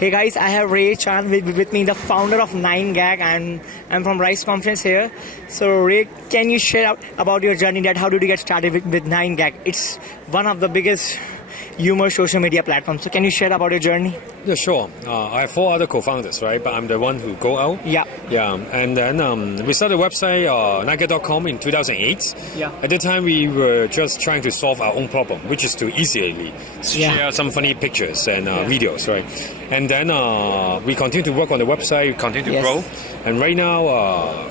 Hey guys, I have Ray Chan with me, the founder of 9gag, and I'm from Rise Conference here. So Ray, can you share about your journey? That how did you get started with 9gag? It's one of the biggest humor social media platforms. So can you share about your journey? Yeah, sure. I have four other co-founders, right? But I'm the one who go out. Yeah. Yeah. And then we started the website, 9gag.com in 2008. Yeah. At the time, we were just trying to solve our own problem, which is to easily share some funny pictures and videos, right? And then we continue to work on the website, continue to grow. And right now,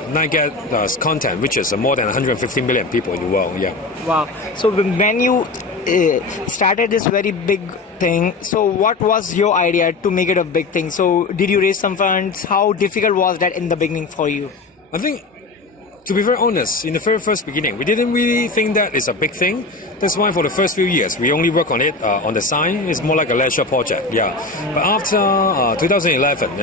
9gag does content, which is more than 150 million people in the world. Yeah. Wow. So when you started this very big thing, so what was your idea to make it a big thing? So did you raise some funds? How difficult was that in the beginning for you? I think, to be very honest, in the very first beginning, we didn't really think that it's a big thing. That's why for the first few years, we only work on it on the side. It's more like a leisure project, yeah. But after 2011,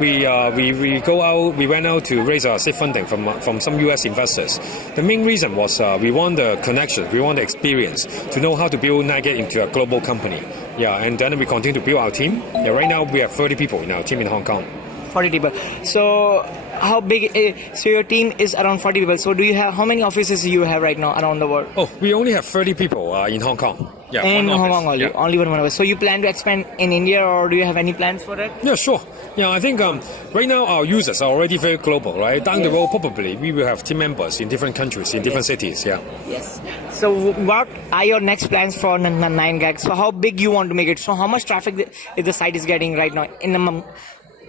we go out. We went out to raise seed funding from some US investors. The main reason was we want the connection, we want the experience to know how to build 9gag into a global company. Yeah, and then we continue to build our team. Yeah, right now we have 30 people in our team in Hong Kong. 40 people. So how big? So your team is around 40 people. So do you have how many offices do you have right now around the world? Oh, we only have 30 people in Hong Kong. Yeah, in one Hong office. Kong only, Yeah. only one office. So you plan to expand in India, or do you have any plans for that? Yeah, sure. Yeah, I think right now our users are already very global, right? Down the road, probably we will have team members in different countries, in different cities. Yeah. Yes. So what are your next plans for 9gag? So how big you want to make it? So how much traffic the site is getting right now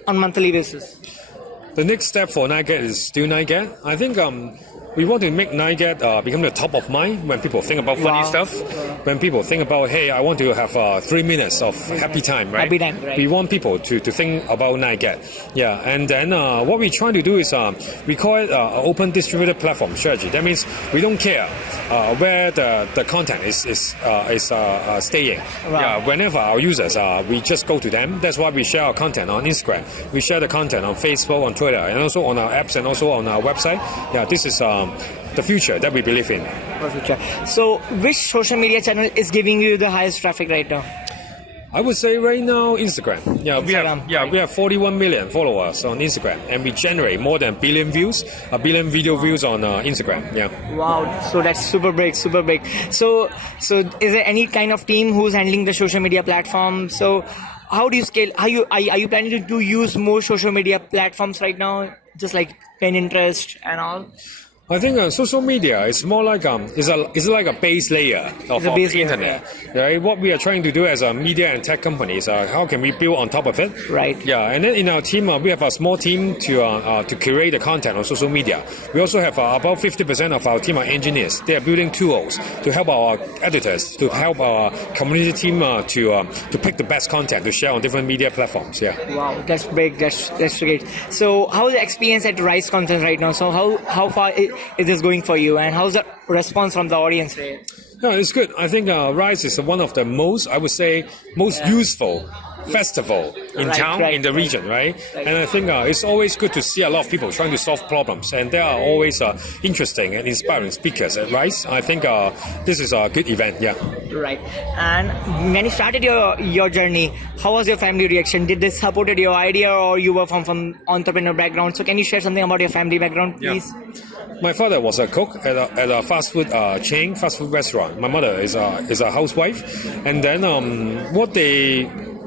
on monthly basis? The next step for 9gag is still 9gag. I think we want to make 9gag become the top of mind when people think about funny stuff. When people think about, hey, I want to have 3 minutes of happy time, right? Happy time, right. We want people to think about 9gag. Yeah, and then what we're trying to do is we call it an open distributed platform strategy. That means we don't care where the content is staying. Wow. Yeah, whenever our users we just go to them. That's why we share our content on Instagram. We share the content on Facebook, on Twitter, and also on our apps and also on our website. Yeah, this is the future that we believe in. So which social media channel is giving you the highest traffic right now? I would say right now Instagram. Yeah, Instagram. we have 41 million followers on Instagram, and we generate more than a billion video views on Instagram. Yeah. Wow, so that's super big, super big. So is there any kind of team who's handling the social media platform? So how do you scale? Are you planning to use more social media platforms right now, just like Pinterest and all? I think social media is more like is like a base layer of the internet, right? What we are trying to do as a media and tech company is how can we build on top of it? Right. Yeah, and then in our team we have a small team to curate the content on social media. We also have about 50% of our team are engineers. They are building tools to help our editors, to help our community team to pick the best content to share on different media platforms. Yeah. Wow, that's big. That's great. So how's the experience at Rise Conference right now? So how far is this going for you, and how's the response from the audience? Yeah, it's good. I think Rise is one of the most useful festival in town, in the region, right? And I think it's always good to see a lot of people trying to solve problems, and there are always interesting and inspiring speakers at Rise. I think this is a good event, yeah. Right. And when you started your journey, how was your family reaction? Did they supported your idea, or you were from entrepreneur background? So can you share something about your family background, please? Yeah. My father was a cook at a fast food chain, fast food restaurant. My mother is a housewife, and then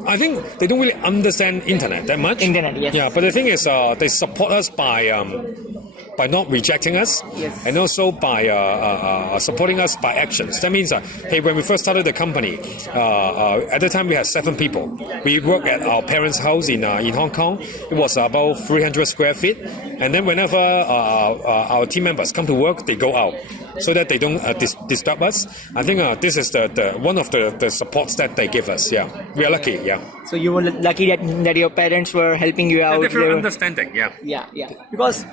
I think they don't really understand internet that much. Internet, yes. Yeah, but the thing is, they support us by not rejecting us, and also by supporting us by actions. That means, hey, when we first started the company, at the time we had 7 people. We worked at our parents' house in Hong Kong. It was about 300 square feet, and then whenever our team members come to work, they go out so that they don't disturb us. I think this is the one of the supports that they give us. Yeah, we are lucky. Yeah. So you were lucky that your parents were helping you out. They were understanding. Yeah. Yeah. Because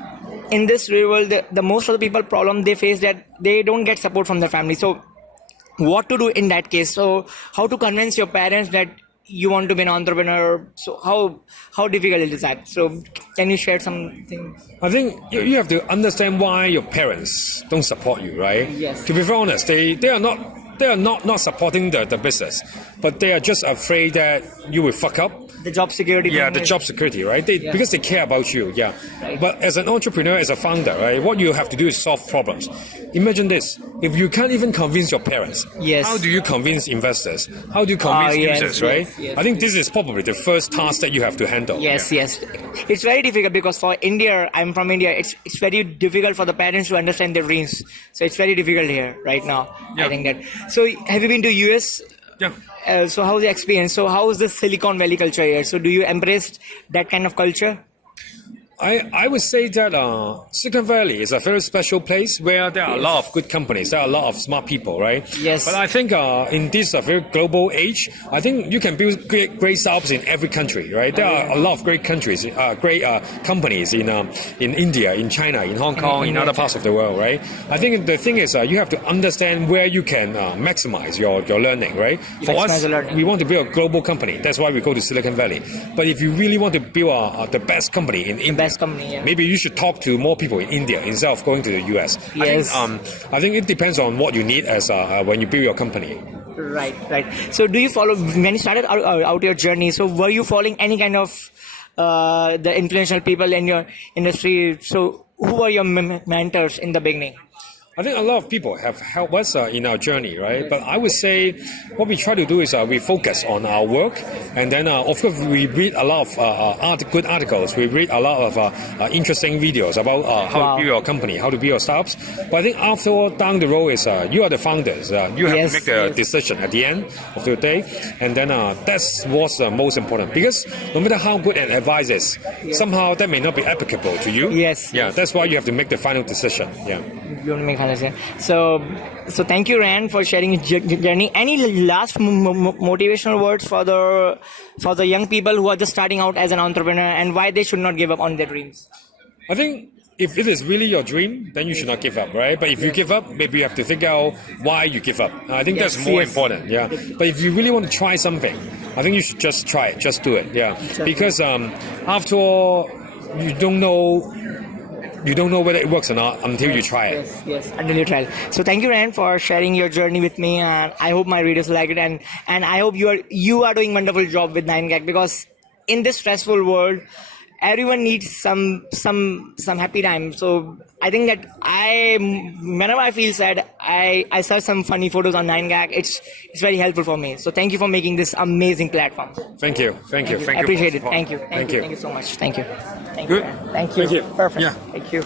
in this real world, the most of the people problem they face that they don't get support from their family. So what to do in that case? So how to convince your parents that you want to be an entrepreneur? So how difficult is that? So can you share something? I think you have to understand why your parents don't support you, right? Yes. To be very honest, they are not they are not supporting the business, but they are just afraid that you will fuck up. The job security. Yeah, thing the is- job security, right? Because they care about you, yeah. Right. But as an entrepreneur, as a founder, right, what you have to do is solve problems. Imagine this: if you can't even convince your parents, Yes. how do you convince investors? How do you convince yes, users, right? yes, I think this is probably the first task that you have to handle. Yes, yes. It's very difficult because for India, I'm from India, it's very difficult for the parents to understand their dreams. So it's very difficult here right now. Yeah. I think that. So have you been to US? Yeah. So how's the experience? So how is the Silicon Valley culture here? So do you embrace that kind of culture? I would say that Silicon Valley is a very special place where there are a lot of good companies, there are a lot of smart people, right? Yes. But I think in this very global age, I think you can build great startups in every country, right? There are a lot of great countries, great companies in India, in China, in Hong Kong, in other parts of the world, right? I think the thing is you have to understand where you can maximize your learning, right? For Maximize us, the learning. we want to build a global company. That's why we go to Silicon Valley. But if you really want to build the best company in India, Best company, yeah. maybe you should talk to more people in India instead of going to the US. Yes. I think it depends on what you need as when you build your company. Right, right. So do you follow, when you started out your journey, so were you following any kind of the influential people in your industry? So who were your mentors in the beginning? I think a lot of people have helped us in our journey, right? But I would say what we try to do is we focus on our work, and then of course we read a lot of good articles. We read a lot of interesting videos about how Wow. to build your company, how to build your startups. But I think after all, down the road is you are the founders. You have Yes, to make the yes. decision at the end of the day, and then that's what's most important. Because no matter how good an advice is, somehow that may not be applicable to you. Yes, Yeah, yes. that's why you have to make the final decision. Yeah. You want to make understand. So thank you, Rand, for sharing your journey. Any last motivational words for the young people who are just starting out as an entrepreneur and why they should not give up on their dreams? I think if it is really your dream, then you should not give up, right? But if you give up, maybe you have to think out why you give up. I think Yes, that's more yes. important, yeah. But if you really want to try something, I think you should just try it, just do it, yeah. Because after all, you don't know whether it works or not until you try it. Yes, until you try. So thank you, Rand, for sharing your journey with me, and I hope my readers like it, and I hope you are doing wonderful job with 9gag, because in this stressful world, everyone needs some happy time. So I think that whenever I feel sad, I search some funny photos on 9gag. It's very helpful for me. So thank you for making this amazing platform. Thank you. Thank you. I appreciate it. Thank you. Thank you. Thank you so much. Thank you. Good. Thank you. Thank you. Perfect. Yeah. Thank you.